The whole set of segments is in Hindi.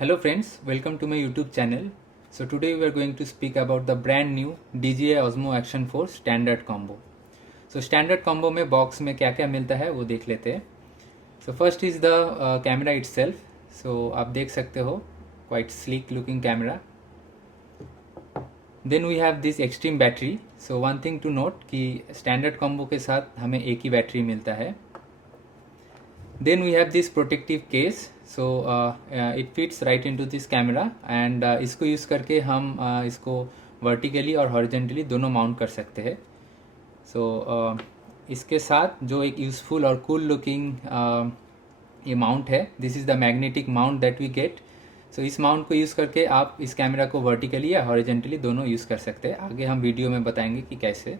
Hello friends, welcome to my YouTube channel. So today we are going to speak about the brand new DJI Osmo Action 4 Standard Combo. So Standard Combo में बॉक्स में क्या क्या मिलता है वो देख लेते हैं. So first is the camera itself. So आप देख सकते हो quite sleek looking camera. Then we have this extreme battery. So one thing to note कि Standard Combo के साथ हमें एक ही बैटरी मिलता है. Then we have this protective case. So it fits right into this camera and इसको यूज़ करके हम इसको vertically और horizontally दोनों माउंट कर सकते हैं. So इसके साथ जो एक यूज़फुल और कूल लुकिंग ये माउंट है, this is the magnetic mount that we get. So इस माउंट को यूज़ करके आप इस कैमरा को वर्टिकली या हॉरिजेंटली दोनों यूज़ कर सकते हैं. आगे हम वीडियो में बताएंगे कि कैसे.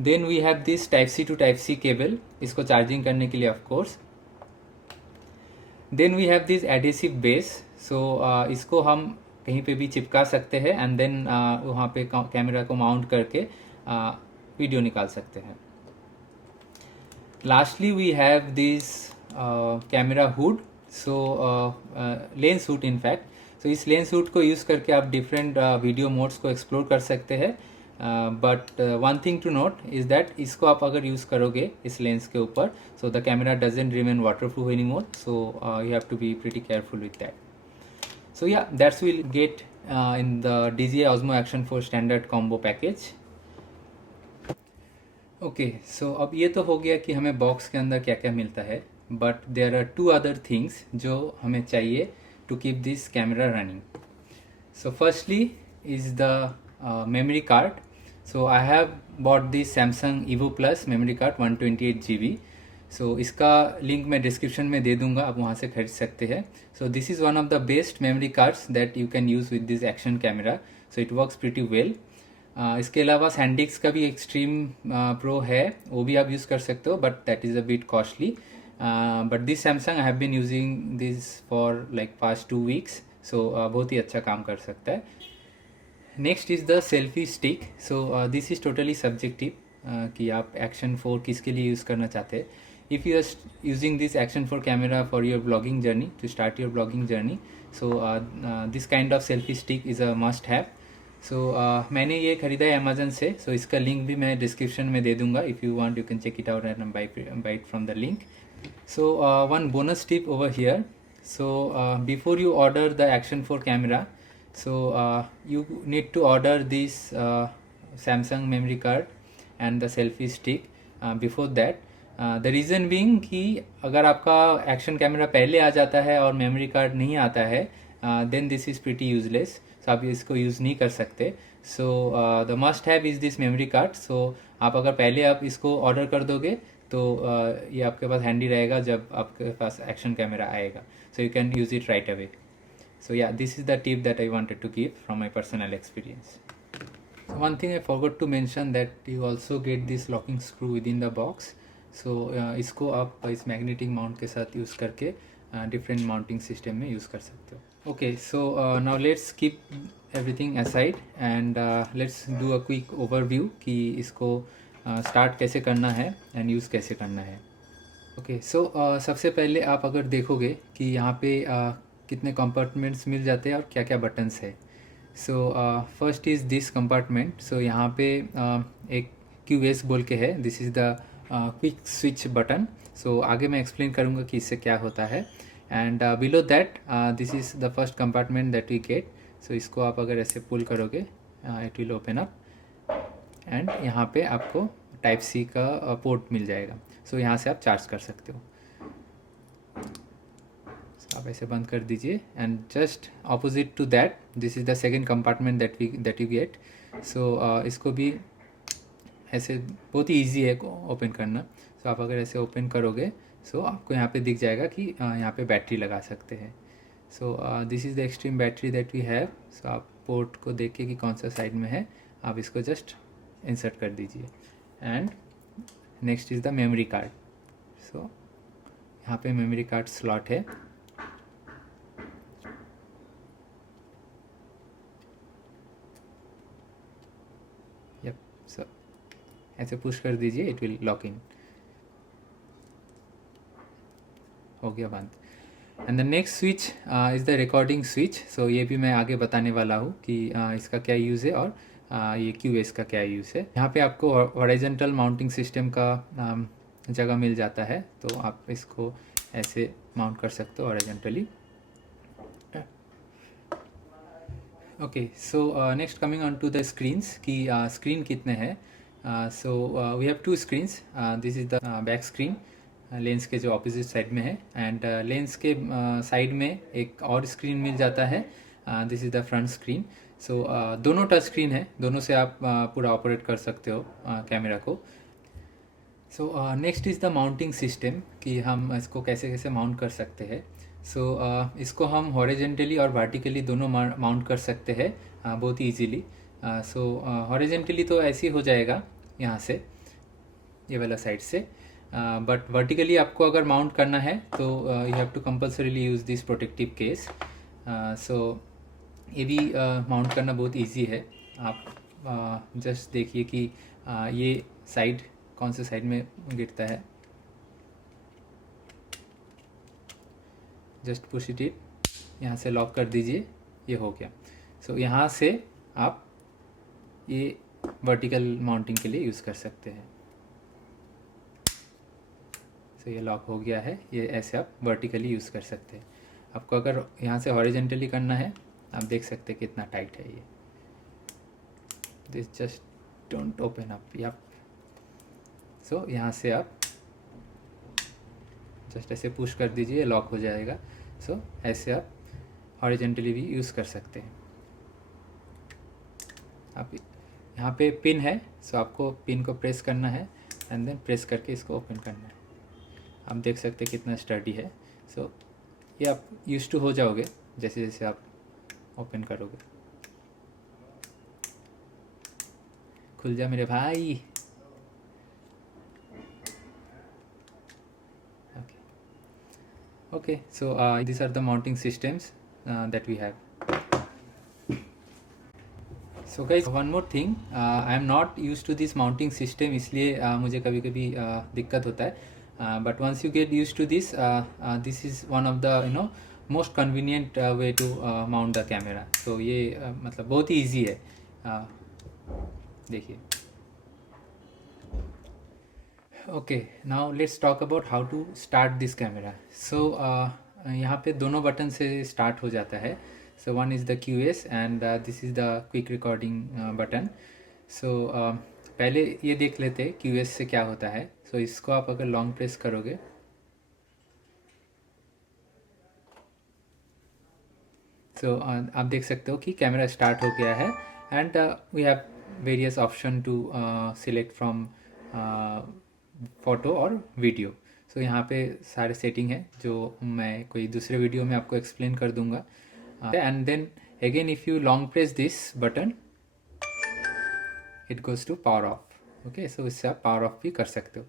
Then we have this type C to type C cable, इसको चार्जिंग करने के लिए of course. Then we have this adhesive base. So इसको हम कहीं पे भी चिपका सकते हैं एंड देन वहाँ पे कैमरा को माउंट करके वीडियो निकाल सकते हैं. Lastly we have this camera hood. So lens hood in fact. So इस लेंस हुड को यूज़ करके आप डिफरेंट वीडियो मोड्स को एक्सप्लोर कर सकते हैं. But one thing to note is that इसको आप अगर यूज़ करोगे इस लेंस के ऊपर, so the camera doesn't remain waterproof any more. So you have to be pretty careful with that. So yeah, that's will get in the DJI Osmo Action 4 Standard Combo Package. Okay, so अब ये तो हो गया कि हमें बॉक्स के अंदर क्या क्या मिलता है, but there are two other things जो हमें चाहिए to keep this camera running. So firstly is the memory card. So I have bought the Samsung Evo Plus memory card 128 GB. सो इसका लिंक मैं डिस्क्रिप्शन में दे दूंगा, आप वहाँ से खरीद सकते हैं. So this is one of the best memory cards that you can use with this action camera. So it works pretty well. इसके अलावा सैंडिक्स का भी एक्सट्रीम प्रो है, वो भी आप यूज़ कर सकते हो, but that is a bit costly. But this Samsung I have been using this for like past 2 weeks. So बहुत ही अच्छा काम कर सकता है. Next is the selfie stick. So this is totally subjective कि आप एक्शन 4 किसके लिए यूज़ करना चाहते हैं. If you are using this Action 4 camera for your vlogging journey, to start your vlogging journey, so this kind of selfie stick is a must have. So मैंने ये खरीदा है अमेजन से. So इसका लिंक भी मैं डिस्क्रिप्शन में दे दूंगा. If you want you can check it out and buy it from the link. So one bonus tip over here. So before you order the Action 4 camera, so you need to order this Samsung memory card and the selfie stick before that. The reason being कि अगर आपका एक्शन कैमरा पहले आ जाता है और मेमोरी कार्ड नहीं आता है, then this is pretty useless. So आप इसको यूज़ नहीं कर सकते. So the must have is this memory card. So आप अगर पहले आप इसको ऑर्डर कर दोगे तो ये आपके पास हैंडी रहेगा जब आपके पास एक्शन कैमरा आएगा. So you can use it right away. So yeah, this is the tip that I wanted to give from my personal experience. One thing I forgot to mention that you also get this locking screw within the box. सो इसको आप इस मैग्नेटिक माउंट के साथ यूज़ करके डिफरेंट माउंटिंग सिस्टम में यूज़ कर सकते हो. Okay, so now let's keep everything aside and let's do a quick overview कि इसको स्टार्ट कैसे करना है एंड यूज़ कैसे करना है. ओके, सो सबसे पहले आप अगर देखोगे कि यहाँ पे कितने कंपार्टमेंट्स मिल जाते हैं और क्या क्या बटन्स है. So first is this compartment. So यहाँ पे एक QS बोल के है. This is the quick switch button. So आगे मैं एक्सप्लेन करूँगा कि इससे क्या होता है. And below that this is the first compartment that we get. So इसको आप अगर ऐसे पुल करोगे it will open up and यहाँ पे आपको टाइप सी का पोर्ट मिल जाएगा. सो यहाँ से आप चार्ज कर सकते हो. आप ऐसे बंद कर दीजिए and just opposite to that this is the second compartment that you get. So इसको भी ऐसे बहुत ही ईजी है ओपन करना. सो आप अगर ऐसे ओपन करोगे सो आपको यहाँ पे दिख जाएगा कि यहाँ पे बैटरी लगा सकते हैं. So this is the extreme battery that we have. So आप पोर्ट को देख के कि कौन सा साइड में है, आप इसको जस्ट इंसर्ट कर दीजिए. And next is the memory card. So यहाँ पे मेमोरी कार्ड स्लॉट है. यप, सो ऐसे पुश कर दीजिए, इट विल लॉक इन. हो गया बंद. And the next switch is the recording switch. So ये भी मैं आगे बताने वाला हूँ कि इसका क्या यूज़ है और ये QS का क्या यूज़ है. यहाँ पे आपको हॉरिजॉन्टल माउंटिंग सिस्टम का जगह मिल जाता है, तो आप इसको ऐसे माउंट कर सकते हो horizontally. Okay, so next coming on to the screens कि स्क्रीन कितने हैं. So we have two screens. This is the back screen lens के जो ऑपोजिट साइड में है, एंड लेंस के साइड में एक और स्क्रीन मिल जाता है. This is the front screen. So दोनों टच स्क्रीन है, दोनों से आप पूरा ऑपरेट कर सकते हो कैमरा को. So next is the mounting system कि हम इसको कैसे कैसे माउंट कर सकते हैं. सो इसको हम हॉरिजेंटली और वर्टिकली दोनों माउंट कर सकते हैं बहुत ही ईजीली. सो हॉरिजेंटली तो ऐसे ही हो जाएगा यहाँ से, ये वाला साइड से. बट वर्टिकली आपको अगर माउंट करना है तो you have to compulsorily use this protective case. So ये भी माउंट करना बहुत इजी है. आप जस्ट देखिए कि ये साइड कौन से साइड में गिरता है. जस्ट पुश इट यहाँ से लॉक कर दीजिए, ये हो गया. सो यहाँ से आप ये वर्टिकल माउंटिंग के लिए यूज़ कर सकते हैं. सो ये लॉक हो गया है, ये ऐसे आप वर्टिकली यूज़ कर सकते हैं. आपको अगर यहाँ से हॉरिजेंटली करना है, आप देख सकते हैं कितना टाइट है ये. This just don't open up. या सो यहाँ से आप जस्ट ऐसे पुश कर दीजिए, लॉक हो जाएगा. सो ऐसे आप हॉरिजेंटली भी यूज़ कर सकते हैं. आप यहाँ पे पिन है, सो आपको पिन को प्रेस करना है एंड देन प्रेस करके इसको ओपन करना है. आप देख सकते हैं कितना स्टडी है. सो ये आप यूज टू हो जाओगे जैसे जैसे आप ओपन करोगे. खुल जा मेरे भाई. Okay, so these are the mounting systems that we have. So guys, one more thing, I am not used to this mounting system, इसलिए मुझे कभी कभी दिक्कत होता है. But once you get used to this, this is one of the most convenient way to mount the camera. So ये मतलब बहुत ही easy है. देखिए. Okay, now let's talk about how to start this camera. So यहाँ पे दोनों बटन से स्टार्ट हो जाता है. So one is the QS and this is the quick recording button. So पहले ये देख लेते हैं QS से क्या होता है. सो इसको आप अगर लॉन्ग प्रेस करोगे सो आप देख सकते हो कि कैमरा स्टार्ट हो गया है. And we have various option to select from photo और वीडियो. सो यहाँ पे सारे सेटिंग है जो मैं कोई दूसरे वीडियो में आपको एक्सप्लेन कर दूंगा. And then again if you long press this button it goes to power off. Okay, so इससे आप पावर ऑफ भी कर सकते हो.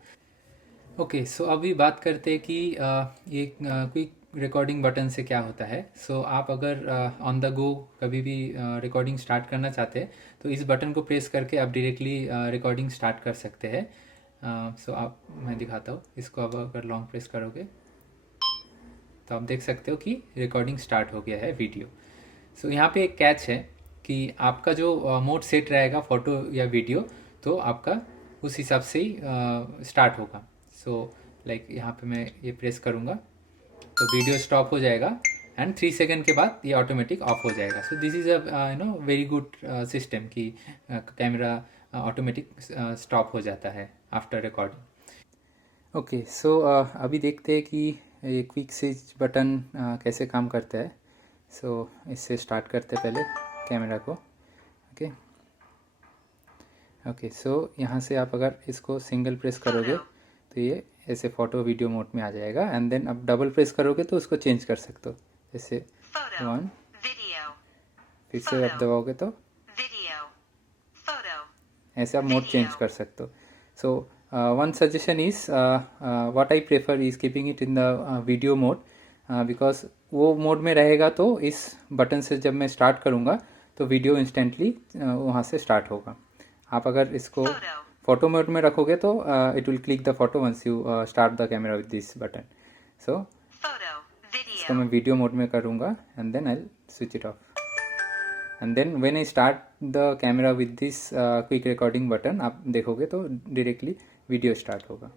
ओके, सो अभी बात करते हैं कि ये क्विक रिकॉर्डिंग बटन से क्या होता है. सो आप अगर ऑन द गो कभी भी रिकॉर्डिंग स्टार्ट करना चाहते हैं तो इस बटन को प्रेस करके आप डायरेक्टली रिकॉर्डिंग स्टार्ट कर सकते हैं. सो आप मैं दिखाता हूँ. इसको अब अगर लॉन्ग प्रेस करोगे तो आप देख सकते हो कि रिकॉर्डिंग स्टार्ट हो गया है वीडियो. सो यहाँ पे एक कैच है कि आपका जो मोड सेट रहेगा फ़ोटो या वीडियो, तो आपका उस हिसाब से ही स्टार्ट होगा. सो लाइक यहाँ पे मैं ये प्रेस करूँगा तो वीडियो स्टॉप हो जाएगा एंड 3 सेकेंड के बाद ये ऑटोमेटिक ऑफ हो जाएगा. सो this is a very good system कि कैमरा ऑटोमेटिक स्टॉप हो जाता है आफ्टर रिकॉर्डिंग. ओके, सो अभी देखते हैं कि ये क्विक स्विच बटन कैसे काम करता है. सो इससे स्टार्ट करते हैं पहले कैमरा को. ओके, सो यहाँ से आप अगर इसको सिंगल प्रेस करोगे तो ये ऐसे फ़ोटो वीडियो मोड में आ जाएगा. एंड देन आप डबल प्रेस करोगे तो उसको चेंज कर सकते हो. जैसे 1, फिर से आप दबाओगे तो ऐसे आप मोड चेंज कर सकते हो. So one suggestion is what I prefer is keeping it in the video mode, because वो मोड में रहेगा तो इस बटन से जब मैं स्टार्ट करूँगा तो वीडियो इंस्टेंटली वहाँ से स्टार्ट होगा. आप अगर इसको फोटो मोड में रखोगे तो it will click the photo once you start the camera with this button. So इसको मैं वीडियो मोड में करूँगा and then I switch it off and then when I start the camera with this quick recording button आप देखोगे तो डायरेक्टली वीडियो स्टार्ट होगा।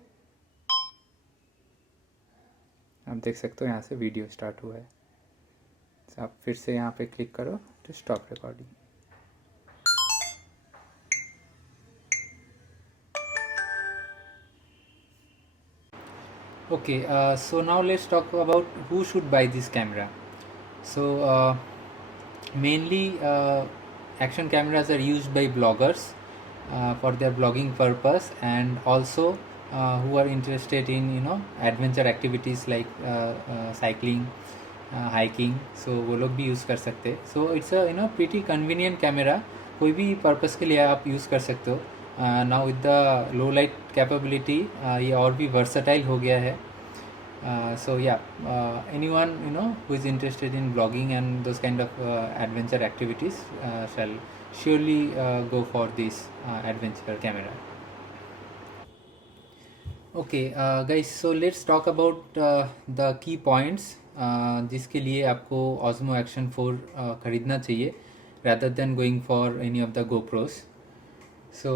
आप देख सकते हो यहाँ से वीडियो स्टार्ट हुआ है। तो आप फिर से यहाँ पे क्लिक करो to stop recording. Okay, so now let's talk about who should buy this camera. So mainly action cameras are used by bloggers for their blogging purpose, and also who are interested in adventure activities like cycling, hiking. So वो लोग भी use कर सकते हैं। So it's a pretty convenient camera, कोई भी purpose के लिए आप use कर सकते हो। now with the low light capability ये और भी versatile हो गया है। so yeah, anyone who is interested in blogging and those kind of adventure activities shall surely go for this adventure camera. Okay guys, so let's talk about the key points जिसके लिए आपको Osmo Action 4 खरीदना चाहिए rather than going for any of the GoPros. So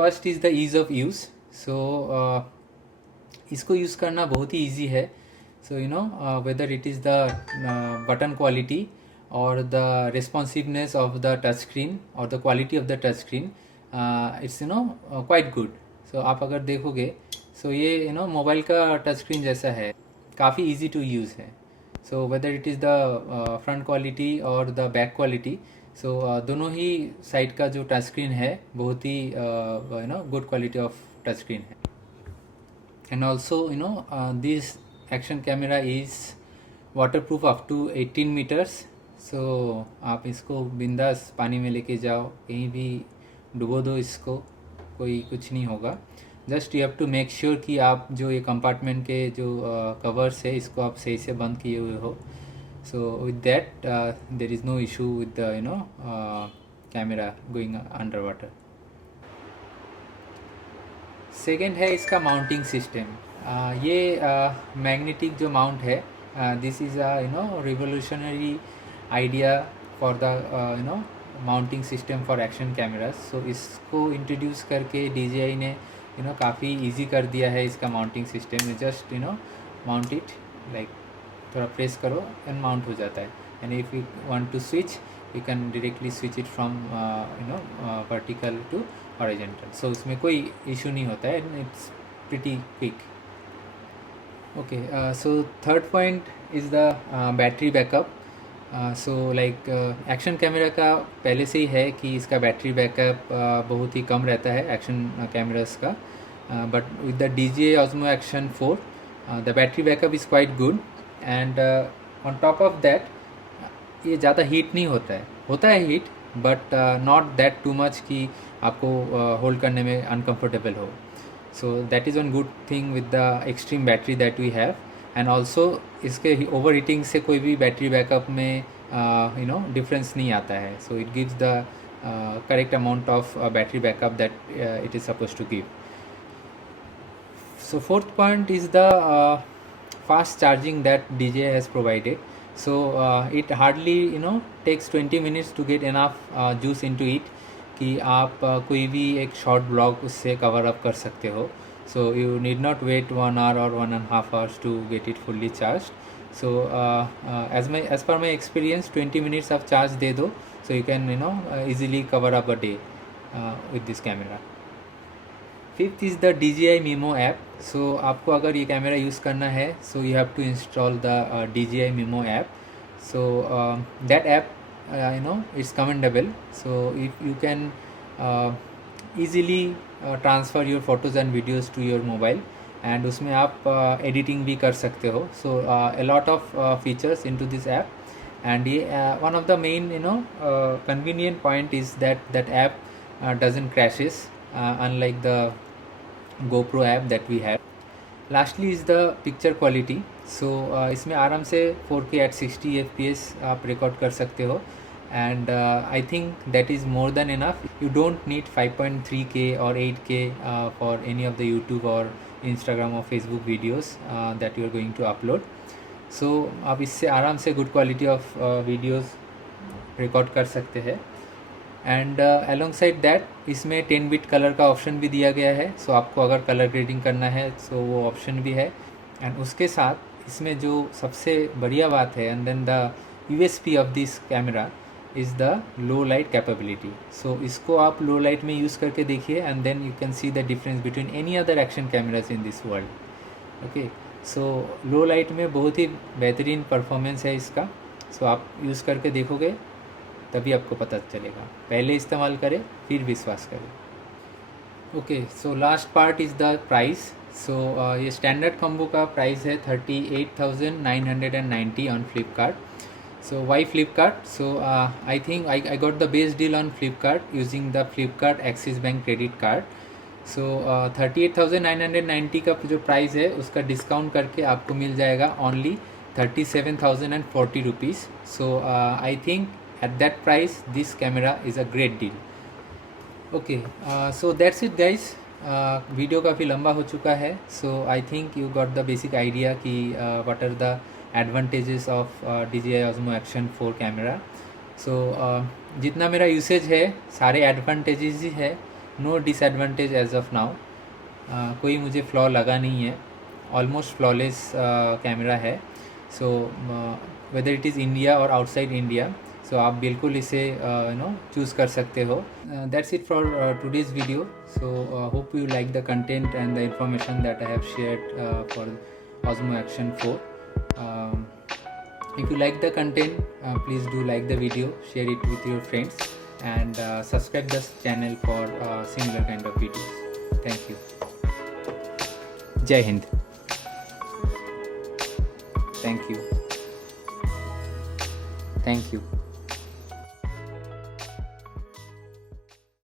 first is the ease of use. So इसको यूज़ करना बहुत ही ईजी है। So whether it is the button quality और the responsiveness of the touch screen और the quality of the touch screen, it's quite good. So आप अगर देखोगे सो ये मोबाइल का टच स्क्रीन जैसा है, काफ़ी ईजी टू यूज़ है। So whether it is the front quality और द बैक क्वालिटी, सो दोनों ही साइड का जो टच स्क्रीन है बहुत ही good quality of touch screen है। And also this action camera is waterproof up to 18 meters. So आप इसको बिंदास पानी में लेके जाओ, कहीं भी डुबो दो इसको, कोई कुछ नहीं होगा। Just you have to make sure कि आप जो ये कंपार्टमेंट के जो कवर्स है इसको आप सही से बंद किए हुए हो। So with that there is no issue with the camera going under water. Second है इसका माउंटिंग सिस्टम। ये मैग्नेटिक जो माउंट है, this is revolutionary idea for the mounting system for action cameras. So इसको इंट्रोड्यूस करके DJI ने काफ़ी इजी कर दिया है इसका mounting system. Just mount it, like थोड़ा प्रेस करो एंड माउंट हो जाता है। And if you want to switch you can directly switch it from vertical to horizontal. So इसमें कोई इशू नहीं होता है, it's pretty quick. Okay, so third point is the battery backup. So like action camera का पहले से ही है कि इसका बैटरी बैकअप बहुत ही कम रहता है एक्शन कैमरास का, but with the DJI Osmo Action 4 the battery backup is quite good. And on top of that ये ज़्यादा हीट नहीं होता है heat, but not that too much कि आपको होल्ड करने में अनकम्फर्टेबल हो। So that is one good thing with the extreme battery that we have. And also इसके ओवर हीटिंग से कोई भी बैटरी बैकअप में डिफरेंस नहीं आता है। So it gives the correct amount of battery backup that it is suppose to give. So fourth point is the fast charging that DJI has provided. So it hardly takes 20 minutes to get enough juice into it कि आप कोई भी एक शॉर्ट ब्लॉग उससे कवर अप कर सकते हो। So you need not wait 1 hour और 1.5 hours to get it fully charge. So as per my experience 20 minutes आप चार्ज दे दो, so you can easily cover up a day with this camera. Fifth is the DJI Mimo app. So आपको अगर ये कैमरा यूज़ करना है so you have to install the DJI Mimo app. So that app it's commendable. So if you can easily transfer your photos and videos to your mobile, and उसमें आप editing भी कर सकते हो। So a lot of features into this app, and ये one of the main convenient point is that app doesn't crashes unlike the GoPro app that we have. Lastly is the picture quality. So इसमें आराम से 4K at 60 FPS आप रिकॉर्ड कर सकते हो, and I think that is more than enough. You don't need 5.3K or 8K for any of the YouTube or Instagram or Facebook videos that you are going to upload. सो आप इससे आराम से good quality of videos record कर सकते हैं। एंड अलोंग साइड दैट इसमें 10 बिट कलर का ऑप्शन भी दिया गया है। सो आपको अगर कलर ग्रेडिंग करना है सो वो ऑप्शन भी है। एंड उसके साथ इसमें जो सबसे बढ़िया बात है, and then the USP of this camera is the low light capability. So इसको आप लो लाइट में यूज़ करके देखिए and then you can see the difference between any other action cameras in this world. Okay, so low light में बहुत ही बेहतरीन परफॉर्मेंस है इसका। सो आप यूज़ करके देखोगे तभी आपको पता चलेगा। पहले इस्तेमाल करें फिर विश्वास करें। Okay, so last part is the price. So ये स्टैंडर्ड कॉम्बो का प्राइस है 38,990 on Flipkart. So why Flipkart? So I think I got the best deal on Flipkart using the Flipkart Axis Bank credit card. So 38,990 का जो प्राइस है उसका डिस्काउंट करके आपको मिल जाएगा only 37,040 rupees. So I think at that price this camera is a great deal. Okay, so that's it guys. Video काफ़ी लंबा हो चुका है। So I think you got the basic idea कि what are the advantages of DJI Osmo Action 4 camera. So जितना मेरा यूसेज है सारे एडवांटेजेस ही है, no disadvantage as of now. कोई मुझे फ्लॉ लगा नहीं है, ऑलमोस्ट फ्लॉलेस कैमरा है। So whether it is India और आउटसाइड इंडिया, सो आप बिल्कुल इसे चूज़ कर सकते हो। That's it for today's video. So hope you like the content and the information that I have shared for Osmo Action 4. If you like the content, please do like the video, share it with your friends, and subscribe this channel for similar kind of videos. Thank you. Jai Hind. Thank you. Thank you.